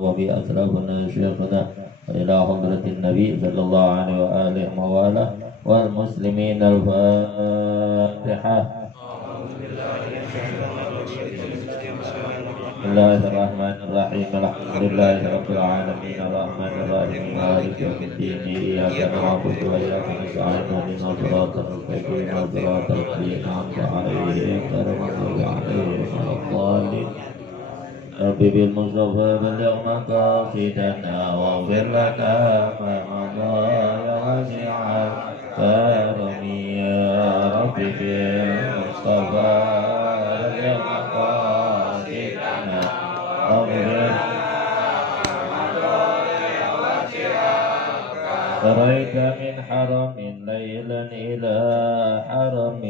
وبأسلافنا شيخنا وإلى حضرة النبي صلى الله عليه وآله وآله والمسلمين الفاتحة. بسم الله الرحمن الرحيم الحمد لله رب العالمين الرحمن الرحيم مالك يوم الدين إياك نعبد وإياك نستعين اهدنا الصراط المستقيم صراط الذين أنعمت عليهم غير المغضوب عليهم ولا الضالين. رب بالمصطفى بلغ مقاصدنا واغفر لنا ما مضى يا واسع الكرم يا رب بالمصطفى بلغ مقاصدنا واغفر سريت من حرم ليلا إلى حرم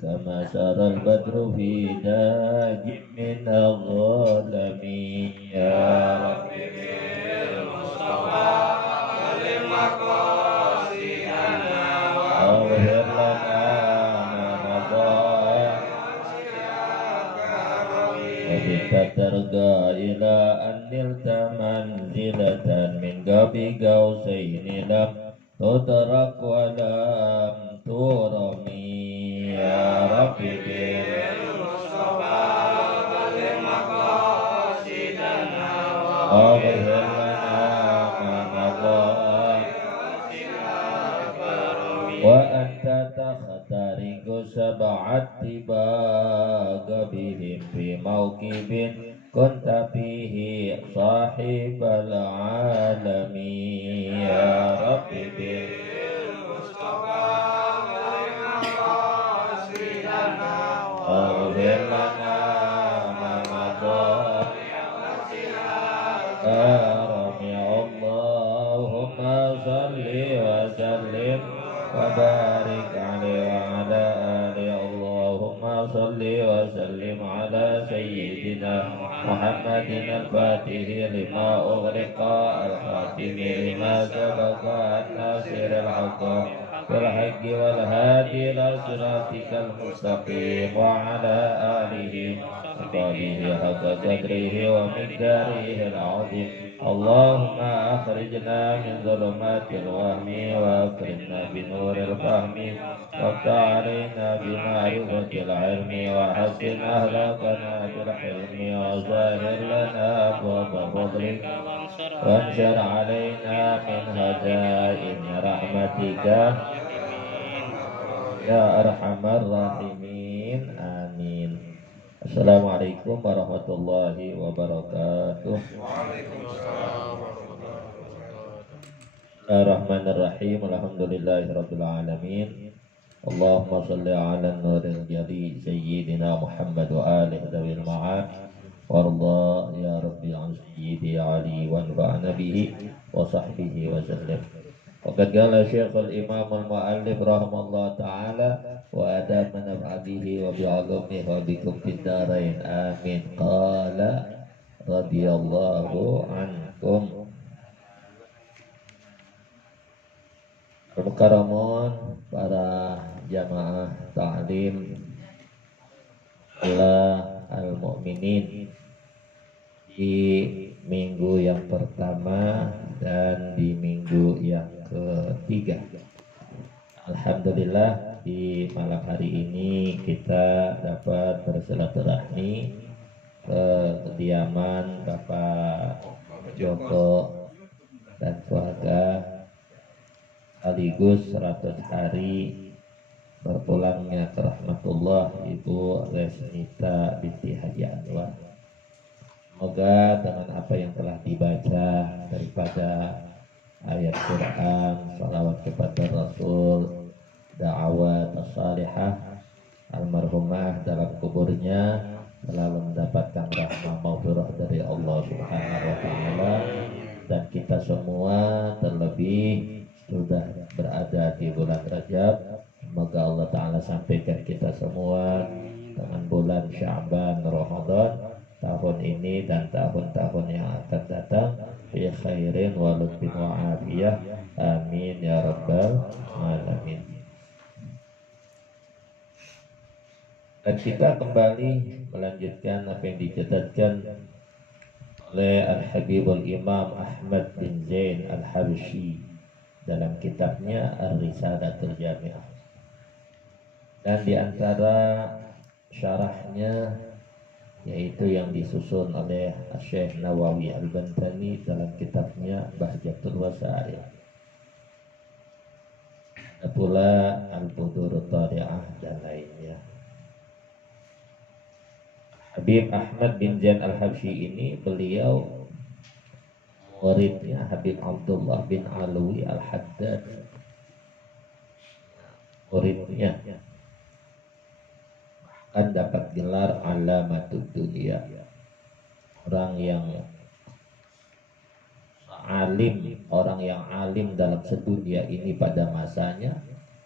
كما سار البدر في داج من الظلم يا رب بالمصطفى بلغ مقاصدنا واغفر لنا ما مضى وبك ترقى إلى أن نلت منزلة من قاب قوسين لم تدرك ولم ترمي يا رب بالمصطفى بلغ مقاصدنا واغفر لنا ما مضى وأنت تخترق سبعة طباق بهم في موكب كنت فيه صاحب العالم يا رب بالمصطفى بلغ مقاصدنا واغفر لنا ما مضى يا رب اللهم صل وسلم وبارك عليه وعلى آله اللهم صل وسلم على سيدنا محمد الفاتح لما أغلق الخاتم لما سبق الناصر الحق بالحق والهادي إلى صراطك المستقيم وعلى آله وصحبه حق قدره ومقداره العظيم اللهم أخرجنا من ظلمات الوهم وأكرمنا بنور الفهم وافتح علينا بمعرفة العلم وحسن أهلاكنا بالحلم وسهل لنا أبواب فضلك وانشر علينا من هدائن رحمتك يا أرحم الراحمين آمين. Assalamualaikum warahmatullahi wabarakatuh. Bismillahirrahmanirrahim. Alhamdulillahirabbil alamin. Allahumma shalli ala nuril jali sayyidina Muhammad wa alihi dzawil ma'ad. Warda ya rabbi an sayyidi Ali wa anfa'na bihi wa sahbihi wa sallam. Waqad qala Syekhul Imam al-Mu'allif rahimallahu ta'ala wa adamana bihi wa bi'alumi wa bikum fid darain amin. Qala radhiyallahu ankum. Al-Mukarramun, para jamaah ta'lim Allah al-mu'minin, di minggu yang pertama dan di minggu yang ketiga. Alhamdulillah di malam hari ini kita dapat bersilaturahmi ke kediaman Bapak Joko dan keluarga sekaligus 100 hari berpulangnya ke rahmatullah Ibu Resnita binti Haji Anwar. Semoga dengan apa yang telah dibaca daripada ayat Quran, salawat kepada Rasul, da'awat as-salihah, almarhumah dalam kuburnya selalu mendapatkan rahmah maghfirah dari Allah Subhanahu wa taala, dan kita semua terlebih sudah berada di bulan Rajab. Semoga Allah taala sampaikan kita semua dengan bulan Sya'ban Ramadan tahun ini dan tahun-tahun yang akan datang fi khairin wa lutfin wa afiyah amin ya rabbal alamin. Dan kita kembali melanjutkan apa yang dicatatkan oleh Al-Habibul Imam Ahmad bin Zain Al-Habsyi dalam kitabnya Ar-Risalatul Jami'ah. Dan di antara syarahnya yaitu yang disusun oleh Syekh Nawawi Al-Bantani dalam kitabnya Bahjatul Wasail. Ada pula Al-Budur Tari'ah dan lainnya. Habib Ahmad bin Zain Al-Habsyi ini beliau muridnya Habib Abdullah bin Alwi Al-Haddad, muridnya, bahkan dapat gelar Alamatud Dunia, orang yang alim, orang yang alim dalam sedunia ini pada masanya,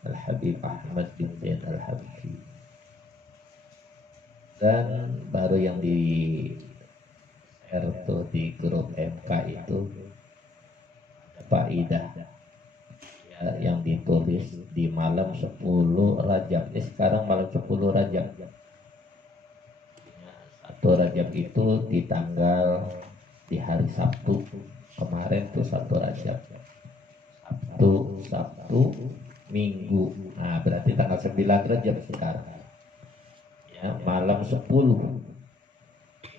Al-Habib Ahmad bin Zain Al-Habsyi. Dan baru yang di share tuh di grup MK itu faidah ya, yang ditulis di malam 10 Rajab. Ini sekarang malam 10 Rajab. 1 Rajab itu di hari Sabtu kemarin tuh 1 Rajab. Sabtu, Minggu. Nah, berarti tanggal 9 Rajab sekarang. Ya, malam 10.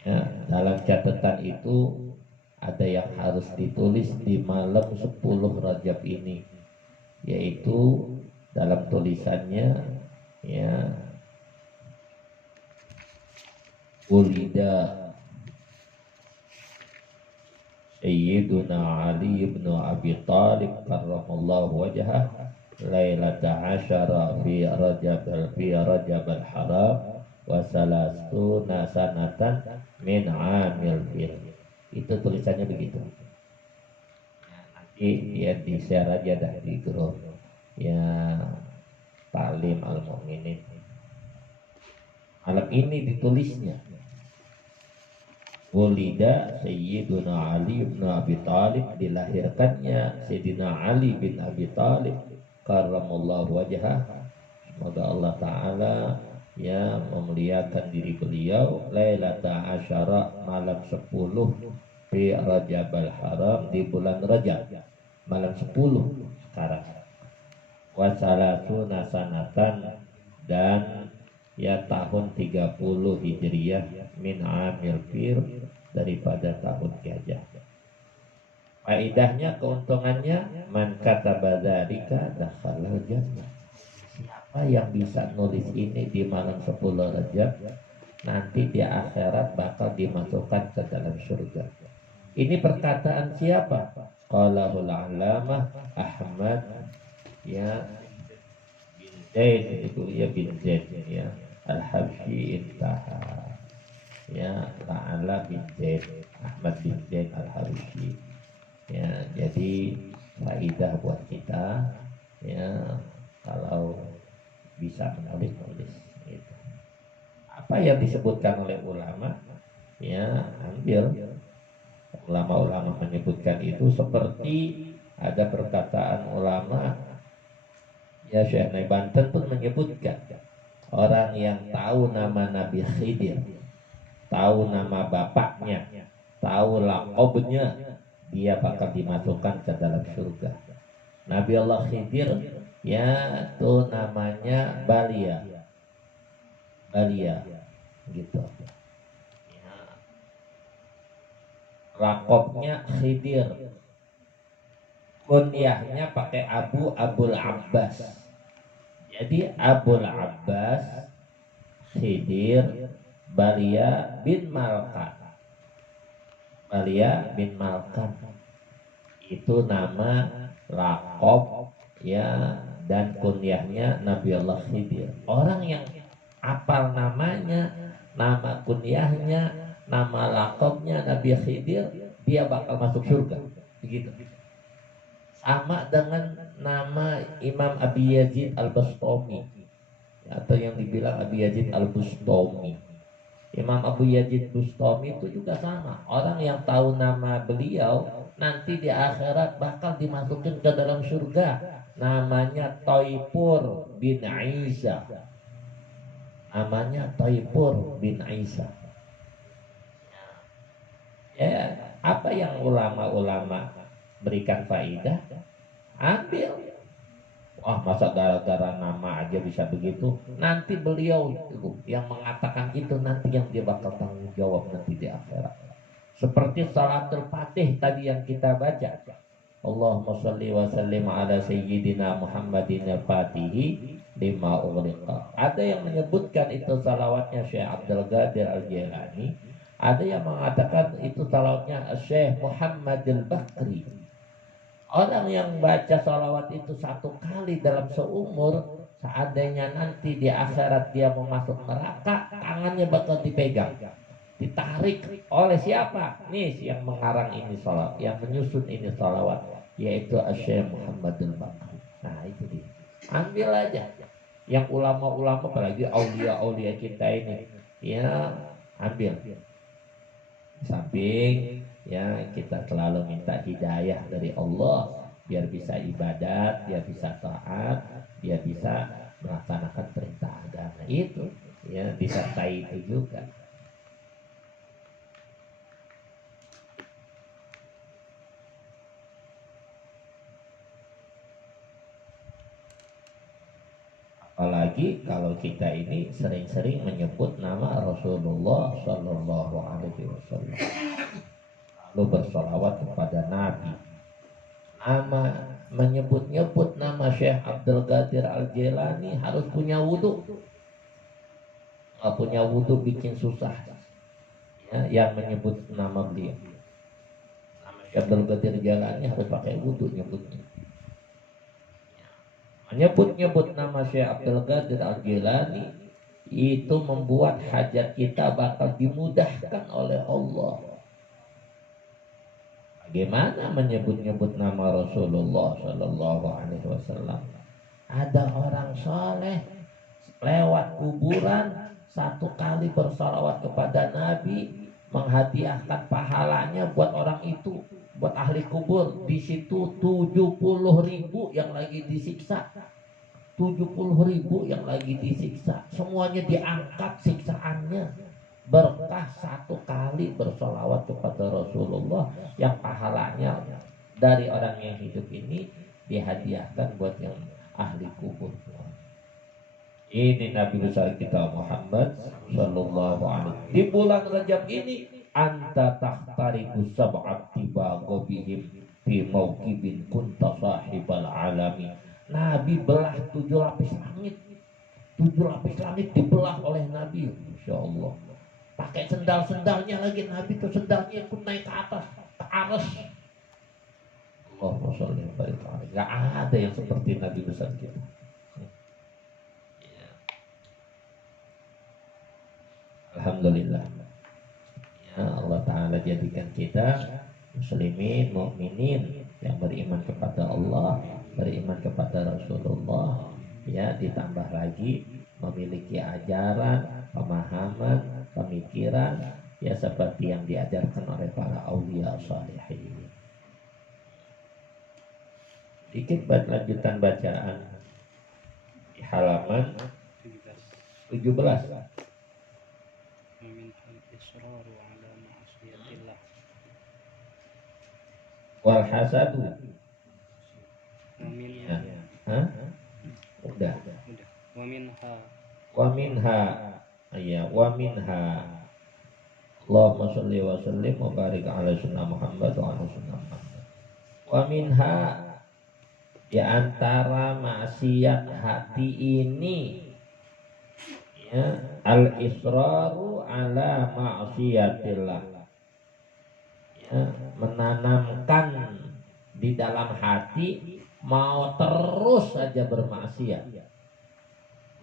Ya, dalam catatan itu ada yang harus ditulis di malam 10 Rajab ini, yaitu dalam tulisannya ya Ulida Sayyiduna Ali ibn Abi Talib karramallahu wajhah lailata asyara fi Rajab al-Haram wa salasuna sanatan min amil fil. Itu tulisannya begitu. Nanti ya di share aja dah di grup ya Taklim Al-Mu'minin. Malam ini ditulisnya Wulida Sayyiduna Ali bin Abi Talib, dilahirkannya Sayyidina Ali bin Abi Talib karramallahu wajhah, semoga Allah Ta'ala ya memuliakan diri beliau, lailata asyara, malam 10 fi Rajab al-Haram, di bulan Rajab, malam 10 sekarang, wasalatuna sanatan, dan ya tahun 30 Hijriyah, min amil fir, daripada tahun gajah. Faidahnya, keuntungannya, man kataba dzalika dakhalal jannah. Siapa yang bisa nulis ini di malam 10 Rajab, nanti di akhirat bakal dimasukkan ke dalam surga. Ini perkataan siapa? Qalahul alamah Ahmad ya bin Zain, itu ya bin Zain ya Al-Habsyi, intaha ya Ta'ala bin Zain, Ahmad bin Zain Al-Habsyi ya. Jadi faidah buat kita ya, kalau bisa menulis gitu. Apa yang disebutkan oleh ulama ya ambil. Ulama-ulama menyebutkan itu seperti ada perkataan ulama ya, Syekh Naib Banten pun menyebutkan orang yang tahu nama Nabi Khidir, tahu nama bapaknya, tahu laqabnya, dia bakal dimasukkan ke dalam surga. Nabi Allah Khidir ya tuh namanya Balia gitu ya. Laqabnya Khidir, kunyahnya pakai Abul Abbas. Jadi Abul Abbas Khidir Balia bin Malkan. Balia bin Malkan itu nama laqab ya, dan kunyahnya Nabi Allah Khidir. Orang yang apal namanya, nama kunyahnya, nama laqabnya Nabi Khidir, dia bakal masuk surga. Begitu. Sama dengan nama Imam Abi Yazid Al-Bustami, atau yang dibilang Abi Yazid Al-Bustami. Imam Abu Yazid Bustami itu juga sama. Orang yang tahu nama beliau nanti di akhirat bakal dimasukin ke dalam surga. Namanya Taifur bin Isa. Namanya Taifur bin Isa. Ya, apa yang ulama-ulama berikan faidah, ambil. Wah, masa gara-gara nama aja bisa begitu? Nanti beliau itu yang mengatakan itu, nanti yang dia bakal tanggung jawab nanti di akhirat. Seperti salatul Fatih tadi yang kita baca. Allahumma sholli wa sallim ala sayyidina Muhammadin al-Fatihi lima ughliqa. Ada yang menyebutkan itu salawatnya Syekh Abdul Qadir Al-Jailani. Ada yang mengatakan itu salawatnya Syekh Muhammad Al-Bakri. Orang yang baca salawat itu satu kali dalam seumur, seandainya nanti di akhirat dia mau masuk neraka, tangannya bakal dipegang, ditarik oleh siapa? Nih yang mengarang ini salawat, yang menyusun ini salawat, yaitu Syekh Muhammadul Bakri. Nah itu dia. Ambil aja. Yang ulama-ulama, apalagi aulia-aulia kita ini, ya ambil. Samping ya kita selalu minta hidayah dari Allah biar bisa ibadat, biar bisa taat, biar bisa melaksanakan perintah agama itu, ya disertai itu juga. Apalagi kalau kita ini sering-sering menyebut nama Rasulullah Shallallahu Alaihi Wasallam, lalu bersolawat kepada Nabi. Nama menyebut-nyebut nama Syekh Abdul Qadir Al-Jailani harus punya wudhu. Nggak punya wudhu bikin susah. Ya, yang menyebut nama beliau. Nama Syekh Abdul Qadir Al-Jailani harus pakai wudhu nyebutnya. Menyebut-nyebut nama Syekh Abdul Qadir Al-Jailani itu membuat hajat kita bakal dimudahkan oleh Allah. Bagaimana menyebut-nyebut nama Rasulullah Shallallahu Alaihi Wasallam? Ada orang soleh lewat kuburan satu kali bersalawat kepada Nabi, menghadiahkan pahalanya buat orang itu, buat ahli kubur. Di situ 70.000 yang lagi disiksa, 70.000 yang lagi disiksa, semuanya diangkat siksaannya berkah satu kali bersolawat kepada Rasulullah, yang pahalanya dari orang yang hidup ini dihadiahkan buat yang ahli kubur. Ini Nabi besar kita Muhammad Sallallahu Alaihi. Di bulan Rajab ini anta tahtariku sab'at tiba gobihim fi mauqibin kunta sahibal alami. Nabi belah 7 lapis langit. 7 lapis langit dibelah oleh Nabi. Insya Allah. Pakai sendal-sendalnya lagi, Nabi tuh sendalnya ikut naik ke atas, ke aras. Allahumma sholli wa barik alaihi. Gak ada yang seperti Nabi besar kita. Alhamdulillah. Ya, Allah Ta'ala jadikan kita muslimin, mukminin yang beriman kepada Allah, beriman kepada Rasulullah, ya ditambah lagi memiliki ajaran, pemahaman, pemikiran ya seperti yang diajarkan oleh para aulia shalihin. Dikit lanjutan bacaan di halaman 17. Wal hasadu. Hah? Udah. Wa minha. Ya, wa minha. Allahumma sholli wa sallim wa barik ala sunnah Muhammad wa ala sunnah Muhammad. Wa minha, di antara maksiat hati ini ya, al-israru ala ma'siyatillah, ya, menanamkan di dalam hati mau terus saja bermaksiat.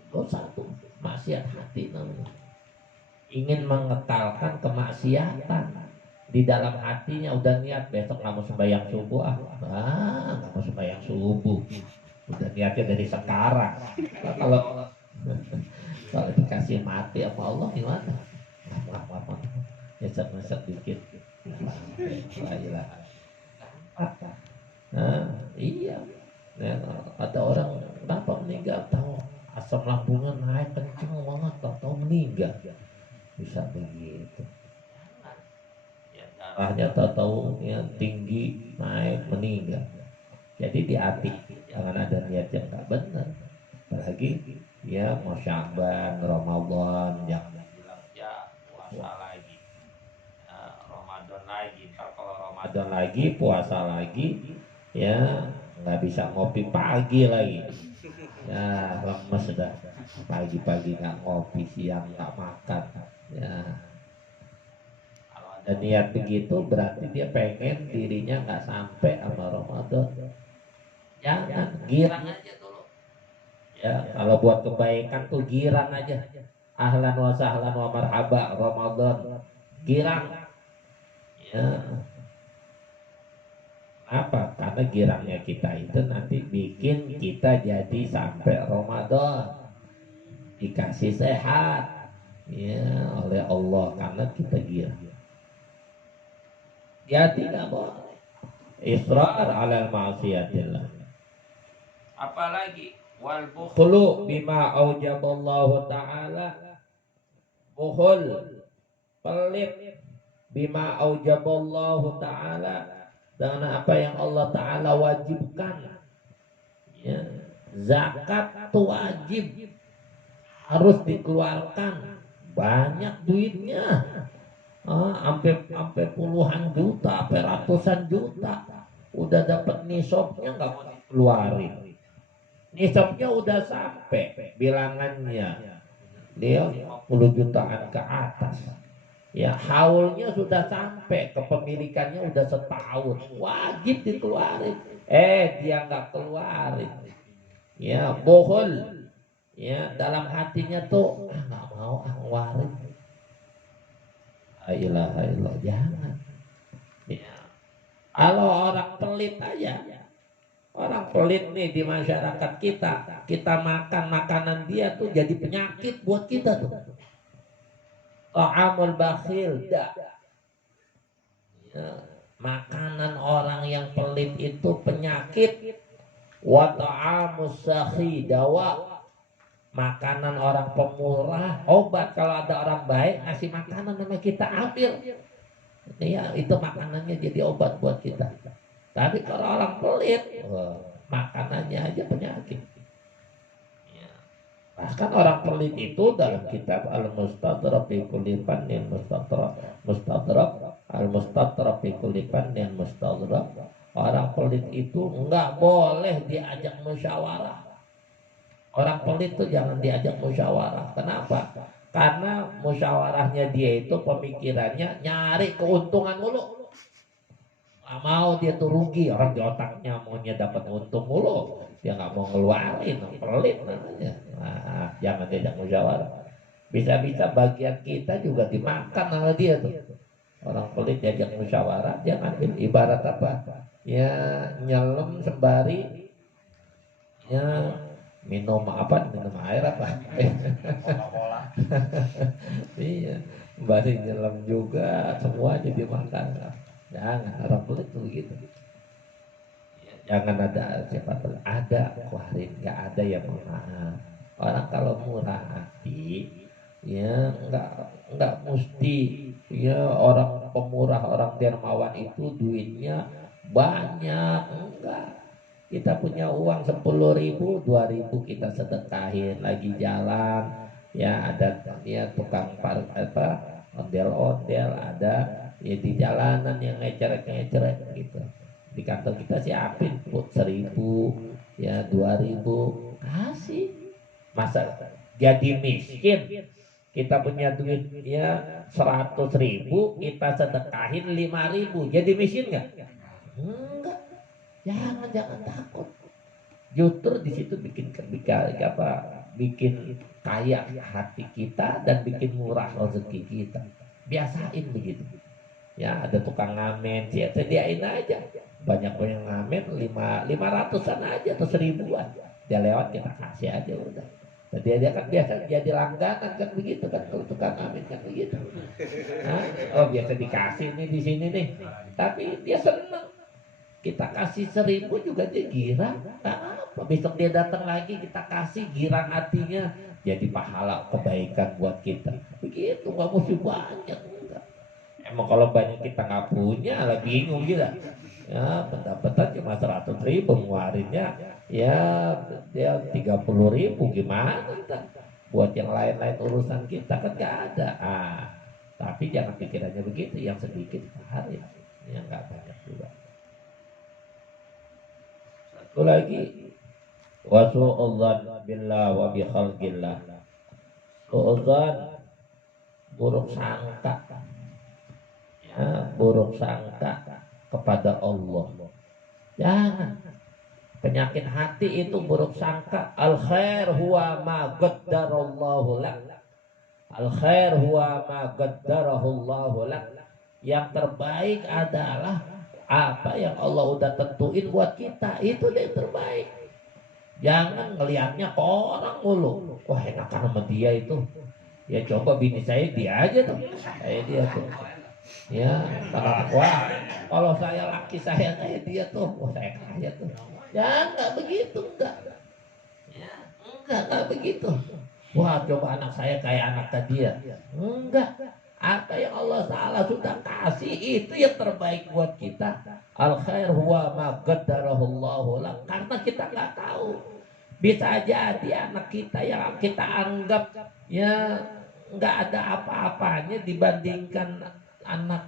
Itu satu maksiat hati namanya. Ingin mengekalkan kemaksiatan di dalam hatinya, udah niat besok nggak mau sembahyang subuh, nggak mau sembahyang subuh, udah niatnya dari sekarang. Nah, kalau dikasih mati apa Allah gimana? Apa nyesek dikit. Nah, iya. Nah, ada orang kenapa meninggal, tahu asam lambungnya naik kenceng banget, tahu meninggal. Bisa begitu. Ya, darahnya tahu yang tinggi naik meninggal. Jadi di hati jangan ada niat yang nggak benar. Apalagi ya mau Sya'ban, Ramadan, yang bilang ya puasa lagi, Ramadan lagi. Ntar kalau Ramadan lagi puasa lagi, ya nggak bisa ngopi pagi lagi. Ya lemes sudah, pagi-pagi nggak ngopi, siang nggak makan. Ya kalau ada niat begitu berarti dia pengen dirinya nggak sampai sama Ramadan. Jangan, girang aja dulu. Ya kalau buat kebaikan tuh girang aja. Ahlan wa sahlan wa marhaba Ramadan. Girang. Ya. Apa? Karena girangnya kita itu nanti bikin kita jadi sampai Ramadan dikasih sehat ya oleh Allah karena kita girang. Ya tidak boleh israr alal ma'siyatillah. Apalagi wal bukhlu bima aujaballahu ta'ala, bukhul pelit bima aujaballahu ta'ala dengan apa yang Allah Ta'ala wajibkan ya. Zakat itu wajib, harus dikeluarkan, banyak duitnya, sampai puluhan juta, sampai ratusan juta, udah dapat nisabnya nggak mau dikeluarin. Nisabnya udah sampai bilangannya dia 50 jutaan ke atas. Ya haulnya sudah sampai, kepemilikannya udah setahun, wajib dikeluarin. Dia nggak keluarin. Ya bohol. Ya dalam hatinya tuh nggak mau ngeluarin. La ilaha illallah, jangan. Ya. Kalau orang pelit aja, orang pelit nih di masyarakat kita makan makanan dia tuh jadi penyakit buat kita tuh. Ta'amul bakhil ya, makanan orang yang pelit itu penyakit. Wa ta'amus sakhi dawa, makanan orang pemurah obat. Kalau ada orang baik ngasih makanan sama kita, ambil ya, itu makanannya jadi obat buat kita. Tapi kalau orang pelit, makanannya aja penyakit. Bahkan orang pelit itu dalam kitab Al-Mustadrak fi kulli fannin Mustadrak Al-Mustadrak fi kulli fannin Mustadrak, orang pelit itu enggak boleh diajak musyawarah. Orang pelit itu jangan diajak musyawarah. Kenapa? Karena musyawarahnya dia itu pemikirannya nyari keuntungan mulu. Nggak mau dia tuh rugi, orang di otaknya maunya dapat untung mulu, dia nggak mau ngeluarin, pelit namanya. Nah, jangan diajak musyawarah. Bisa-bisa bagian kita juga dimakan sama dia tuh. Orang pelit diajak musyawarah, dia ngambil ibarat apa? Ya nyelam sembari ya minum air apa? Iya, sembari nyelam juga semua jadi makan. Jangan, orang pelit tuh gitu. Jangan ada siapa tuh, ada kuarin, nggak ada yang maaf. Orang kalau murah hati, ya nggak mesti ya orang pemurah, orang dermawan itu duitnya banyak, enggak. Kita punya uang 10.000, 2.000 kita sedekahin, lagi jalan, ya ada ya tukang ondel-ondel, ada ya di jalanan yang ngecer-ngecer gitu. Di kantor kita siapin 1.000 ya 2.000 kasih. Masa jadi miskin? Kita punya duit ya 100.000, kita sedekahin 5.000, jadi miskin nggak? Enggak. Jangan takut. Justru di situ bikin kaya hati kita dan bikin murah rezeki kita. Biasain begitu. Ya ada tukang ngamen, sediain aja. Banyak yang ngamen 500-an aja atau 1.000-an. Dia lewat kita kasih aja udah. Dia kan biasa jadi langganan kan begitu kan, kalau tukang ngamen kan begitu. Oh biasa dikasih nih di sini nih. Tapi dia senang. Kita kasih 1.000 juga dia girang. Apa? Besok dia datang lagi kita kasih, girang hatinya. Jadi pahala kebaikan buat kita. Begitu, nggak mesti banyak. Emang kalau banyak kita nggak punya, lah bingung juga. Ya, pendapatan cuma 100.000, ngeluarinnya ya dia 30.000, gimana kita? Buat yang lain-lain urusan kita kan nggak ada. Tapi jangan pikirannya begitu, yang sedikit sehari, yang nggak banyak juga. Satu lagi, wasu'udzan billah wa bi khalqillah. Su'udzan, buruk sangka. Ya, buruk sangka kepada Allah. Jangan. Penyakit hati itu buruk sangka. Al khair huwa ma qaddarallahu lak. Al khair huwa ma qaddarahullahu lak. Yang terbaik adalah apa yang Allah udah tentuin buat kita. Itu yang terbaik. Jangan ngelihatnya ke orang mulu. Wah, enakan sama dia itu. Ya coba bini saya dia aja tuh. Kayak dia tuh. Ya, wah, kalau saya laki saya kayak dia tuh, wah saya kaya tuh. Ya enggak begitu, enggak. Ya, enggak begitu. Wah, coba anak saya kayak anak dia. Enggak. Apa yang Allah Ta'ala sudah kasih itu yang terbaik buat kita. Al khair huwa ma qaddarahullahu lak. Karena kita nggak tahu. Bisa jadi anak kita yang kita anggap ya nggak ada apa-apanya dibandingkan anak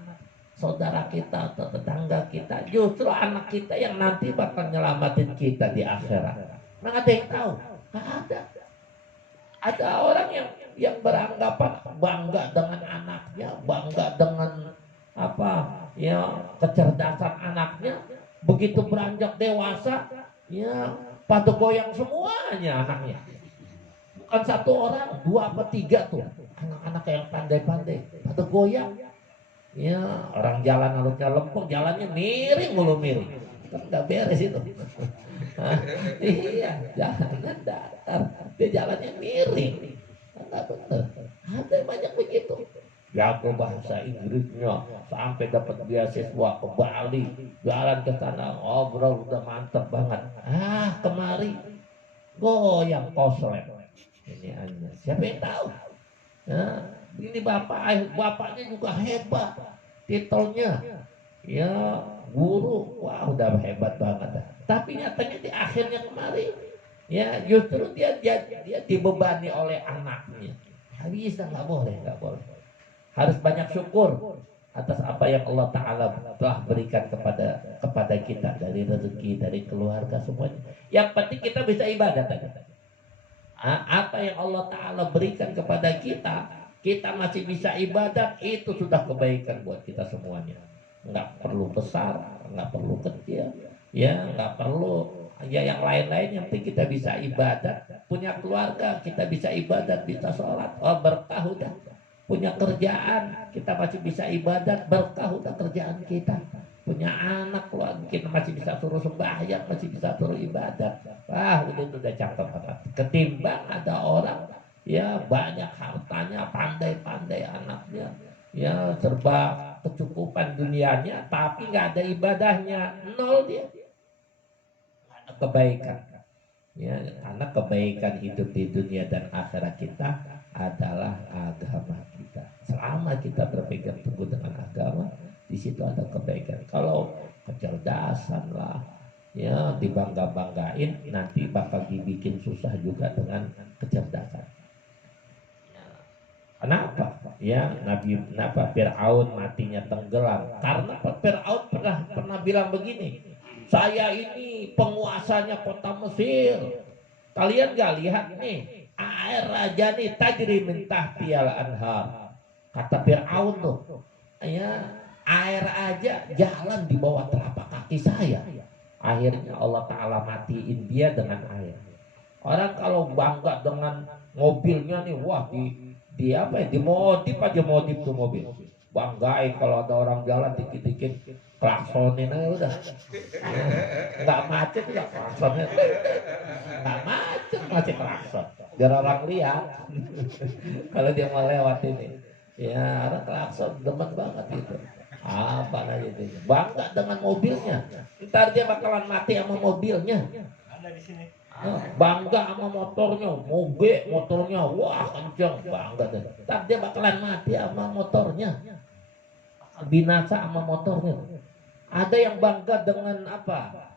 saudara kita atau tetangga kita. Justru anak kita yang nanti bakal nyelamatin kita di akhirat. Nggak ada yang tahu. Nggak ada. Ada orang yang beranggapan bangga dengan anaknya, bangga dengan apa ya kecerdasan anaknya. Begitu beranjak dewasa, ya pada goyang semuanya anaknya. Bukan satu orang, 2 atau 3 tuh anak-anak yang pandai-pandai pada goyang. Ya, orang jalan harusnya lempeng, jalannya miring mulu miring. Kan nggak beres itu. Iya, jalannya datar, dia jalannya miring. Nggak bener. Ada banyak begitu. Jago bahasa Inggrisnya sampai dapat beasiswa ke Bali, jalan ke sana ngobrol udah mantep banget. Kemari goyang koslep. Ini aneh. Siapa yang tahu? Nah, ini bapaknya juga hebat, titelnya ya guru, wah udah hebat banget. Tapi nyatanya di akhirnya kemarin ya justru dia dibebani oleh anaknya. Bisa, nggak boleh. Harus banyak syukur atas apa yang Allah Ta'ala telah berikan kepada kita dari rezeki, dari keluarga, semuanya. Yang penting kita bisa ibadah. Apa yang Allah Ta'ala berikan kepada kita masih bisa ibadat, itu sudah kebaikan buat kita semuanya. Nggak perlu besar, nggak perlu kecil, ya nggak perlu ya yang lain-lain. Yang penting kita bisa ibadat, punya keluarga kita bisa ibadat, bisa sholat, berkah udah. Punya kerjaan kita masih bisa ibadat, berkah udah kerjaan kita. Punya anak keluarga kita masih bisa suruh sembahyang, masih bisa suruh ibadat. Udah cakep banget. Ketimbang ada orang ya banyak hartanya, pandai-pandai anaknya, ya serba kecukupan dunianya, tapi nggak ada ibadahnya, nol dia. Nggak ada kebaikan. Ya, karena kebaikan hidup di dunia dan akhirat kita adalah agama kita. Selama kita berpegang teguh dengan agama, di situ ada kebaikan. Kalau kecerdasan lah, ya dibangga-banggain, nanti bakal dibikin susah juga dengan kecerdasan. Ya. Kenapa? Ya kenapa Fir'aun matinya tenggelam? Karena Fir'aun pernah bilang begini, saya ini penguasanya kota Mesir. Kalian gak lihat nih, air aja nih tajri min tahtiyal anhar. Kata Fir'aun tuh, ya air aja jalan di bawah telapak kaki saya. Akhirnya Allah Ta'ala matiin dia dengan air. Orang kalau bangga dengan mobilnya nih, wah dimodif aja tuh mobil. Banggain kalau ada orang jalan dikit-dikit klaksonin aja udah. Nggak macet nggak klaksonnya. Nggak macet masih klakson. Biar orang lihat. Kalau dia mau lewat ini. Ya orang klakson demen banget itu. Apa aja itu. Bangga dengan mobilnya. Ntar dia bakalan mati sama mobilnya. Ada di sini. Bangga sama motornya, motornya wah kenceng, bangga deh. Ntar dia bakalan mati sama motornya. binasa sama motornya. Ada yang bangga dengan apa?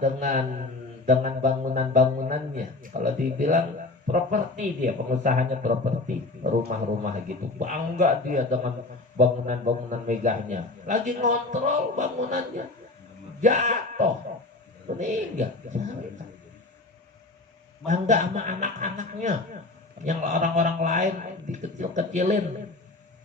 Dengan bangunan-bangunannya. Kalau dibilang properti, dia pengusahanya properti, rumah-rumah gitu. Bangga dia dengan bangunan-bangunan megahnya. Lagi ngontrol bangunannya, jatuh, meninggal. Bangga sama anak-anaknya yang orang-orang lain dikecil-kecilin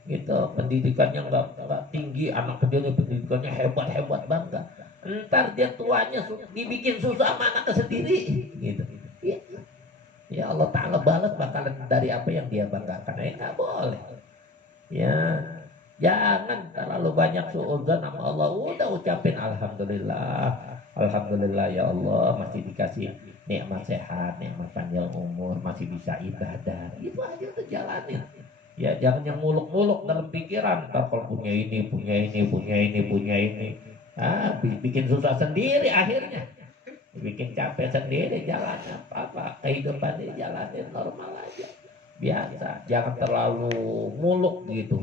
gitu, pendidikannya nggak tinggi, anak kecilnya pendidikannya hebat-hebat, bangga. Ntar dia tuanya dibikin susah sama anaknya sendiri gitu. Ya, ya Allah Ta'ala balas bakalan dari apa yang dia banggakan. Nggak boleh ya, jangan terlalu banyak suudzon sama Allah. Udah ucapin alhamdulillah, alhamdulillah ya Allah masih dikasih nikmat sehat, nikmat panjang umur, masih bisa ibadah. Itu aja tuh jalanin. Ya jangan yang muluk-muluk dalam pikiran. Ntar kalau punya ini, punya ini, punya ini, punya ini, bikin susah sendiri akhirnya. Bikin capek sendiri. Jalan apa kehidupan ini jalanin normal aja, biasa. Jangan terlalu muluk gitu.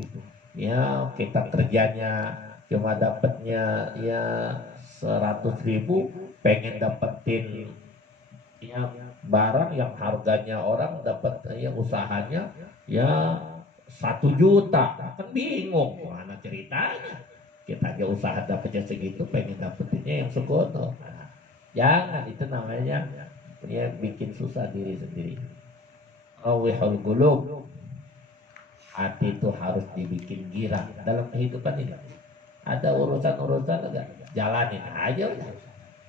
Ya kita kerjanya cuma dapatnya ya 100.000, pengen dapetin ya barang yang harganya orang dapat ya usahanya ya 1 juta, kan bingung mana ceritanya. Kita aja usaha dapatnya segitu, pengen dapetinnya yang segono. Jangan, itu namanya ya bikin susah diri sendiri. Rawihul qulub, hati itu harus dibikin girang dalam kehidupan ini. Ada urusan-urusan enggak, jalanin aja udah.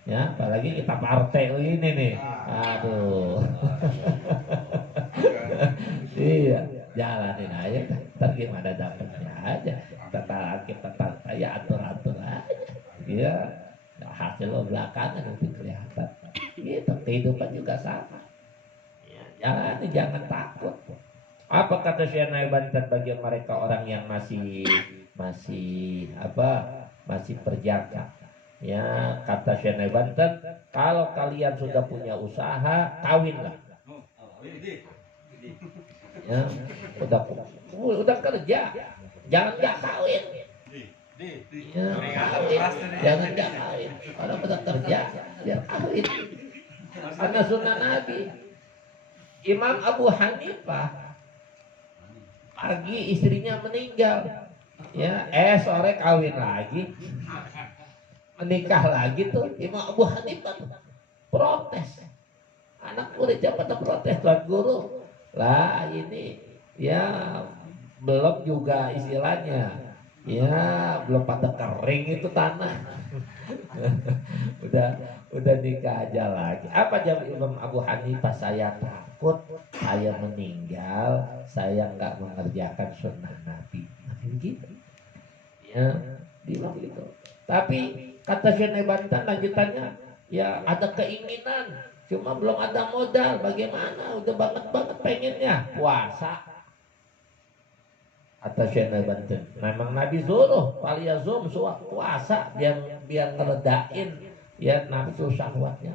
Ya, apalagi kita partai ini nih. Aduh. Iya, jalanin aja. Ntar gimana dapetnya aja. Kita ya atur-atur aja. Iya, hasil belakangan nanti kelihatan. Gitu, kehidupan juga sama. Ya, jangan takut. Apa kata Syekh Naib Banten bagi mereka orang yang masih perjaka? Ya, kata Syekh Naib Banten, kalau kalian sudah punya usaha, kawinlah. Ya, udah kerja, jangan nggak kawin. Ya, kawin, jangan nggak kawin. Kalau udah kerja, ya kawin. Karena sunnah Nabi. Imam Abu Hanifah pagi istrinya meninggal, ya sore kawin lagi, menikah lagi tuh. Imam Abu Hanifah protes, anak muridnya pada protes, tuan guru lah ini ya belum juga istilahnya ya belum pada kering itu tanah. udah nikah aja lagi. Apa jawab Imam Abu Hanifah? Saya takut saya meninggal, saya nggak mengerjakan sunnah Nabi. Gitu ya, bilang gitu. Tapi kata Syekh Banten lanjutannya, ya ada keinginan, cuma belum ada modal. Bagaimana? Udah banget pengennya puasa. Kata Syekh Banten, memang Nabi suruh paliyazum puasa biar ngeredain ya nafsu syahwatnya.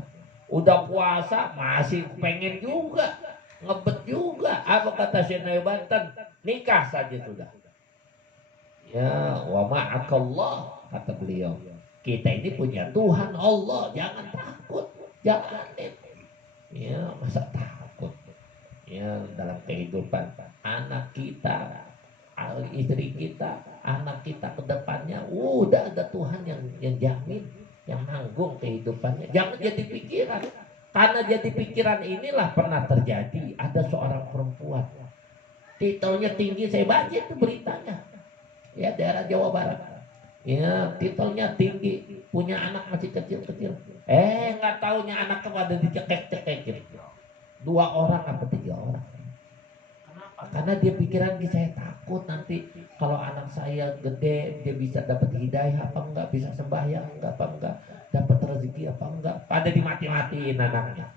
Udah puasa masih pengen juga, ngebet juga. Apa kata Syekh Banten? Nikah saja sudah. Ya, wa ma'akallah, kata beliau. Kita ini punya Tuhan Allah, jangan takut, jalanin. Ya, masa takut? Ya, dalam kehidupan anak kita, istri kita, anak kita ke depannya, udah ada Tuhan yang jamin, yang nanggung kehidupannya. Jangan jadi pikiran. Karena jadi pikiran inilah pernah terjadi. Ada seorang perempuan, titelnya tinggi, saya baca itu beritanya. Ya, daerah Jawa Barat. Ya, titelnya tinggi, punya anak masih kecil-kecil. Nggak taunya anak pada dicekek-cekek. 2 orang apa 3 orang. Kenapa? Karena dia pikiran saya takut nanti kalau anak saya gede, dia bisa dapat hidayah apa enggak, bisa sembahyang enggak apa enggak, dapat rezeki apa enggak. Pada dimati-matiin anaknya.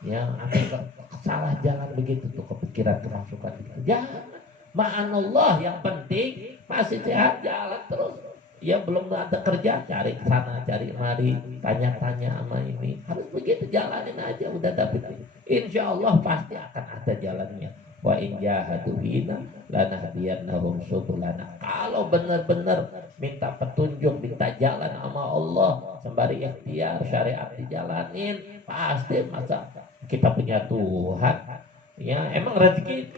Ya, anak salah jalan begitu tuh, kepikiran kerasukan gitu. Jangan. Ma'anallah, yang penting masih sehat, jalan terus. Ya belum ada kerja, cari sana cari mari, tanya-tanya sama ini. Harus begitu, jalanin aja, udah dapet. Insya Allah pasti akan ada jalannya. wa in jahadu bina lanahdiyannahum subulana. Kalau benar-benar minta petunjuk, minta jalan sama Allah sembari ikhtiar syariat dijalanin, pasti masa kita punya Tuhan. Ya emang rezeki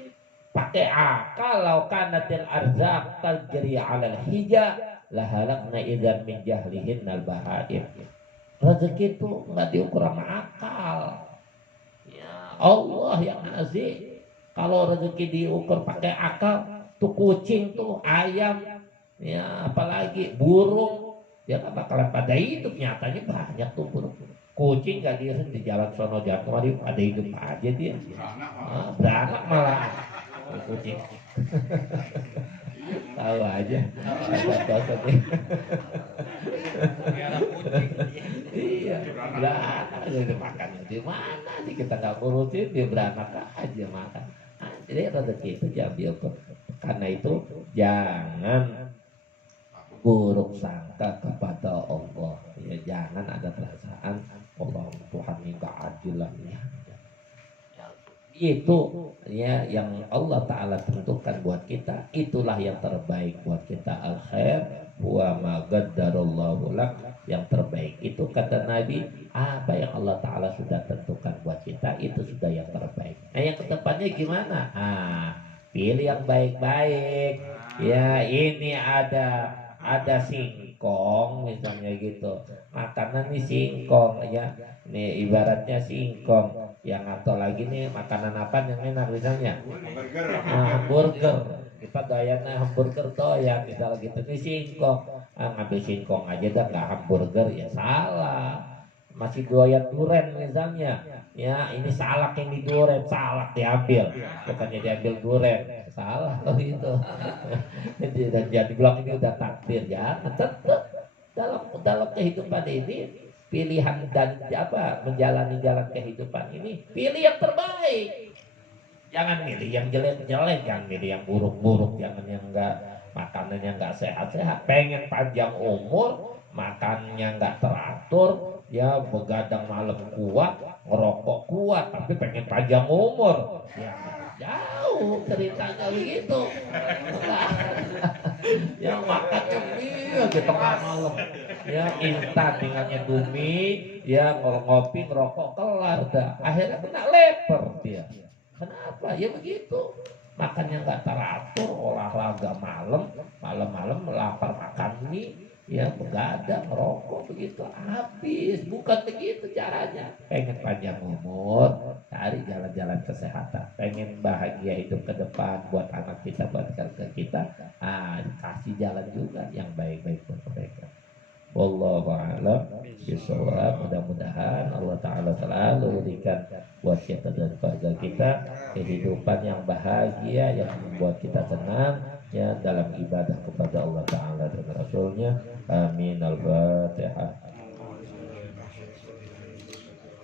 pakai akal. Lau kanatil arzaq tajri 'alal hija la halakna idzan min jahlihin al bahaim. Rezeki itu nggak diukur sama akal. Ya Allah yang ngasih. Kalau rezeki diukur pakai akal, tuh kucing, tuh ayam, ya apalagi burung, dia nggak bakalan pada hidup. Nyatanya banyak tuh burung. Kucing nggak dia di jalan sono jalan kemari pada hidup aja dia. Beranak malah kucing. Tahu aja. Iya, beranak jadi makan di mana sih, kita nggak ngurusin, dia beranak aja makan. Nah, jadi rezeki itu diambil kok. Karena itu jangan buruk sangka kepada Allah. Ya jangan ada perasaan Allah Tuhan ini nggak adil lah. Itu ya yang Allah Ta'ala tentukan buat kita, itulah yang terbaik buat kita. Al-khair wa ma qaddarallahu lak, yang terbaik itu kata Nabi, apa yang Allah Ta'ala sudah tentukan buat kita itu sudah yang terbaik. Nah yang kedepannya gimana? Pilih yang baik-baik. Ya ini ada singkong misalnya gitu, makanan nih singkong ya, nih ibaratnya singkong. Yang atau lagi nih makanan apa yang enak misalnya hamburger, kita doyannya hamburger doyan misalnya gitu, nih singkong, ngambil singkong aja dah nggak hamburger, ya salah. Masih doyan duren misalnya, ya ini salak yang di duren, salak diambil bukannya diambil duren, salah kalau itu. Dan jadi bilang ini udah takdir ya. Tetap dalam kehidupan ini, pilihan dan menjalani jalan kehidupan ini, pilih yang terbaik. Jangan milih yang jelek-jelek, jangan milih yang buruk-buruk, jangan yang enggak makanan yang enggak sehat-sehat. Pengen panjang umur, makannya enggak teratur, ya begadang malam kuat, ngerokok kuat, tapi pengen panjang umur. Ya jauh ceritanya begitu. Yang makannya mie di tengah malam, ya instan tinggalnya dumi, ya ngopi ngerokok kelar dah, akhirnya kena leper dia. Kenapa? Ya begitu, makannya nggak teratur, olahraga malam lapar makan mie, ya begadang ngerokok begitu, habis. Bukan begitu caranya. Pengen panjang umur, cari jalan-jalan kesehatan. Pengen bahagia hidup ke depan buat anak kita, buat keluarga kita, kasih jalan juga yang baik-baik buat mereka. Wallahu a'lam bishawab. Mudah-mudahan Allah Ta'ala selalu berikan buat kita dan keluarga kita kehidupan yang bahagia, yang membuat kita tenang ya dalam ibadah kepada Allah Ta'ala dan Rasulnya. Amin. Al-Fatihah.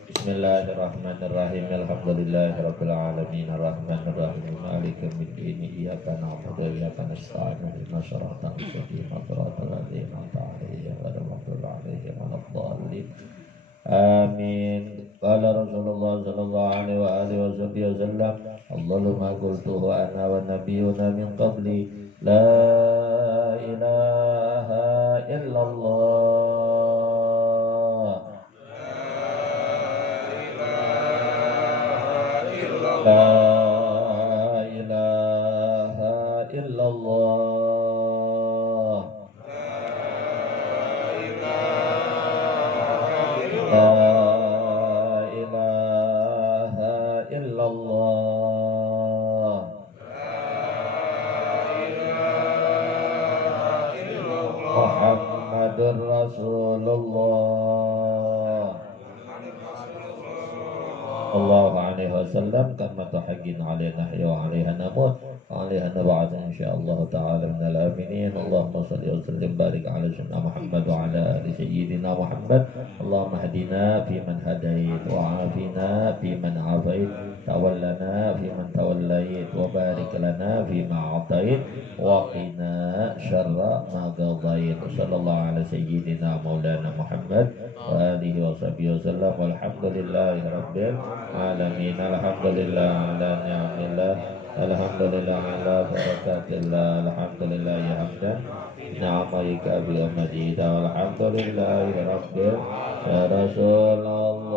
Bismillahirrahmanirrahim. Alhamdulillahirabbil alamin. Arrahmanirrahim. Maliki yaumiddin. Iyyaka na'budu wa iyyaka nasta'in. Ihdinas siratal mustaqim. Siratal ladzina an'amta 'alaihim ghairil maghdubi 'alaihim waladdallin. Amin. Qala Rasulullah sallallahu alaihi wa alihi wasallam, Allahu ma qultuhu ana wa nabiyyuna min qabli, la ilaha illallah. La ilaha illallah. La ilaha illallah. Muhammadur Rasulullah sallallahu alaihi wasallam. Kama tuhaqqin alaina wa alaiha namut wa alaiha nab'at insyaallah ta'ala minal aminin. Allahumma shalli wa sallim barik ala sayyidina Muhammad wa ala ali sayyidina Muhammad. Allahumma hadina fi man hadait wa afina fi man afait, tawallana fi man tawallait wa barik lana fi ma atait wa qina syarra ma qadait. Sallallahu ala sayyidina maulana Muhammad wa alihi wa sahbihi wasallam. Walhamdulillahi rabbil alamin. Alhamdulillah ala ni'amillah Alhamdulillah ala barakatillah. Alhamdulillah ya hamdan ni'amaika bil majid. Alhamdulillah ya rabbil ya Rasulullah